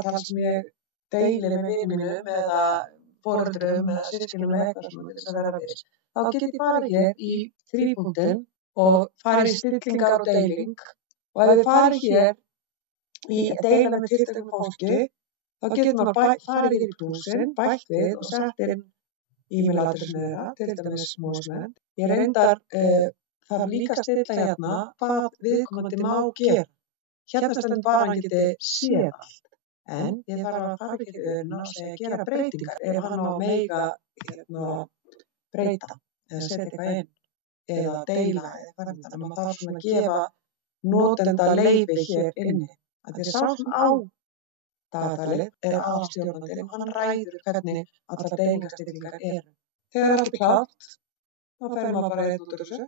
dagatal sem ég deili með vinum mínum eða foreldrum eða systkinum eða eitthvað svona til þess að vera fyrir. Þá get ég farið hér í þrípunktinn og farið í stillingar og deiling og ef ég farið hér í að deila með tilteknu fólki, þá getur maður farið yfir í plúsin, bætt við og sett inn e-mailadressu þeirra, til dæmis Mósmenn. Ég reyndar þarf líka að stilla hérna hvað viðkomandi má gera. Hérna stendur bara hann geti séð allt, en ég þarf að fara ekki og segja gera breytingar ef hann á að mega breyta eða setja eitthvað inn eða deila eða eitthvað. Þannig að maður þarf svona að gefa notenda leyfi hér inni. Því sá sem á dagatalið er aðalstjórnandi og hann ræður hvernig allar deilingarstillingar eru. Þegar allt er klárt, þá fer maður bara einn út úr þessu